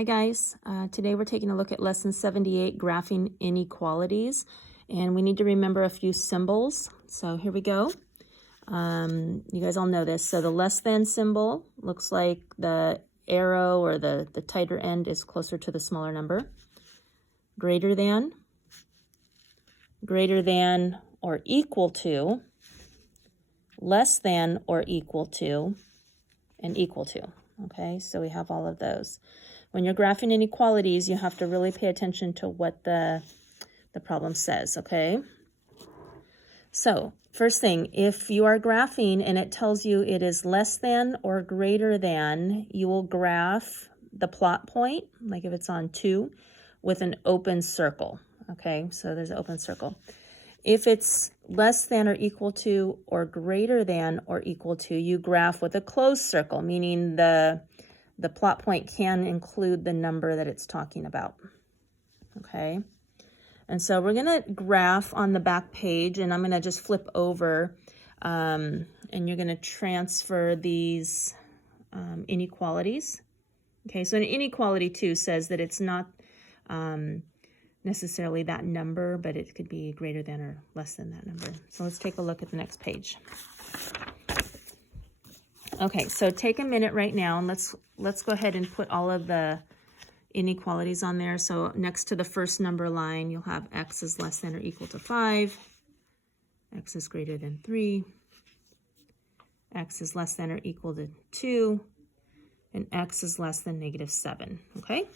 Hi guys, today we're taking a look at lesson 78, graphing inequalities, and we need to remember a few symbols. So here we go. You guys all know this. So the less than symbol looks like the arrow or the tighter end is closer to the smaller number. Greater than or equal to, less than or equal to, and equal to. Okay, so we have all of those. When you're graphing inequalities, you have to really pay attention to what the problem says, okay? So, first thing, if you are graphing and it tells you it is less than or greater than, you will graph the plot point, like if it's on 2, with an open circle, okay? So there's an open circle. If it's less than or equal to or greater than or equal to, you graph with a closed circle, meaning the plot point can include the number that it's talking about, okay? And so we're gonna graph on the back page, and I'm gonna just flip over, and you're gonna transfer these inequalities. Okay, so an inequality too says that it's not necessarily that number, but it could be greater than or less than that number. So let's take a look at the next page. Okay, so take a minute right now and let's go ahead and put all of the inequalities on there. So next to the first number line, you'll have x is less than or equal to 5, x is greater than 3, x is less than or equal to 2, and x is less than -7, okay?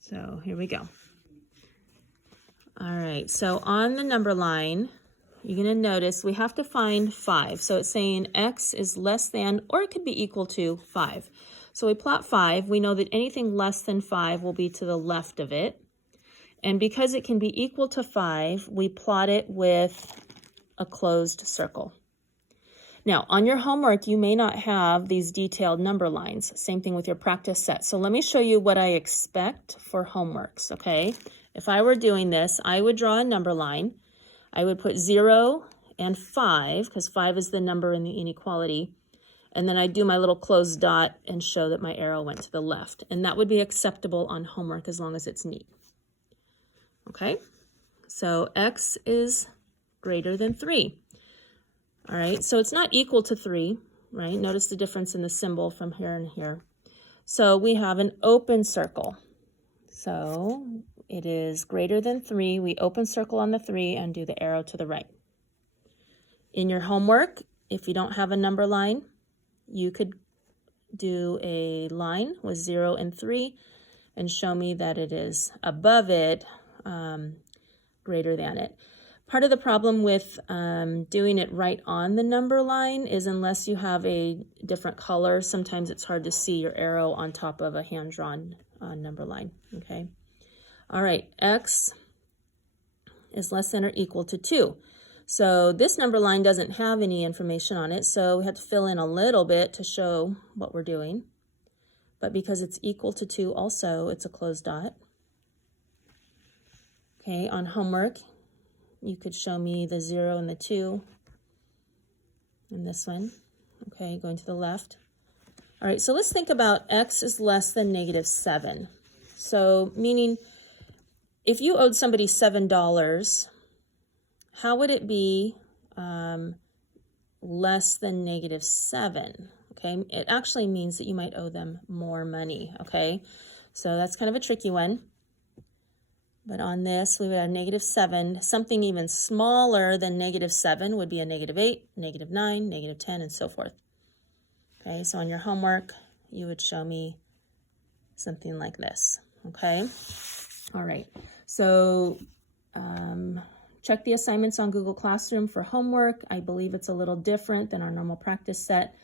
So here we go. All right, so on the number line, you're going to notice we have to find 5. So it's saying x is less than, or it could be equal to 5. So we plot 5. We know that anything less than 5 will be to the left of it. And because it can be equal to 5, we plot it with a closed circle. Now, on your homework, you may not have these detailed number lines. Same thing with your practice set. So let me show you what I expect for homeworks, okay? If I were doing this, I would draw a number line. I would put 0 and 5, because 5 is the number in the inequality. And then I'd do my little closed dot and show that my arrow went to the left. And that would be acceptable on homework as long as it's neat. Okay? So x is greater than 3. All right, so it's not equal to 3, right? Notice the difference in the symbol from here and here. So we have an open circle. So it is greater than 3. We open circle on the 3 and do the arrow to the right. In your homework, if you don't have a number line, you could do a line with 0 and 3 and show me that it is above it, greater than it. Part of the problem with doing it right on the number line is unless you have a different color, sometimes it's hard to see your arrow on top of a hand-drawn number line, okay? All right, x is less than or equal to 2. So this number line doesn't have any information on it, so we have to fill in a little bit to show what we're doing. But because it's equal to 2 also, it's a closed dot. Okay, on homework, you could show me the 0 and the 2 in this one. Okay, going to the left. All right, so let's think about x is less than -7. So meaning if you owed somebody $7, how would it be less than -7? Okay, it actually means that you might owe them more money, okay? So that's kind of a tricky one. But on this, we would have -7. Something even smaller than -7 would be a -8, -9, -10, and so forth. Okay, so on your homework, you would show me something like this, okay? All right, so check the assignments on Google Classroom for homework. I believe it's a little different than our normal practice set,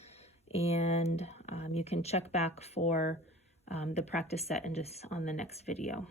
and you can check back for the practice set and just on the next video.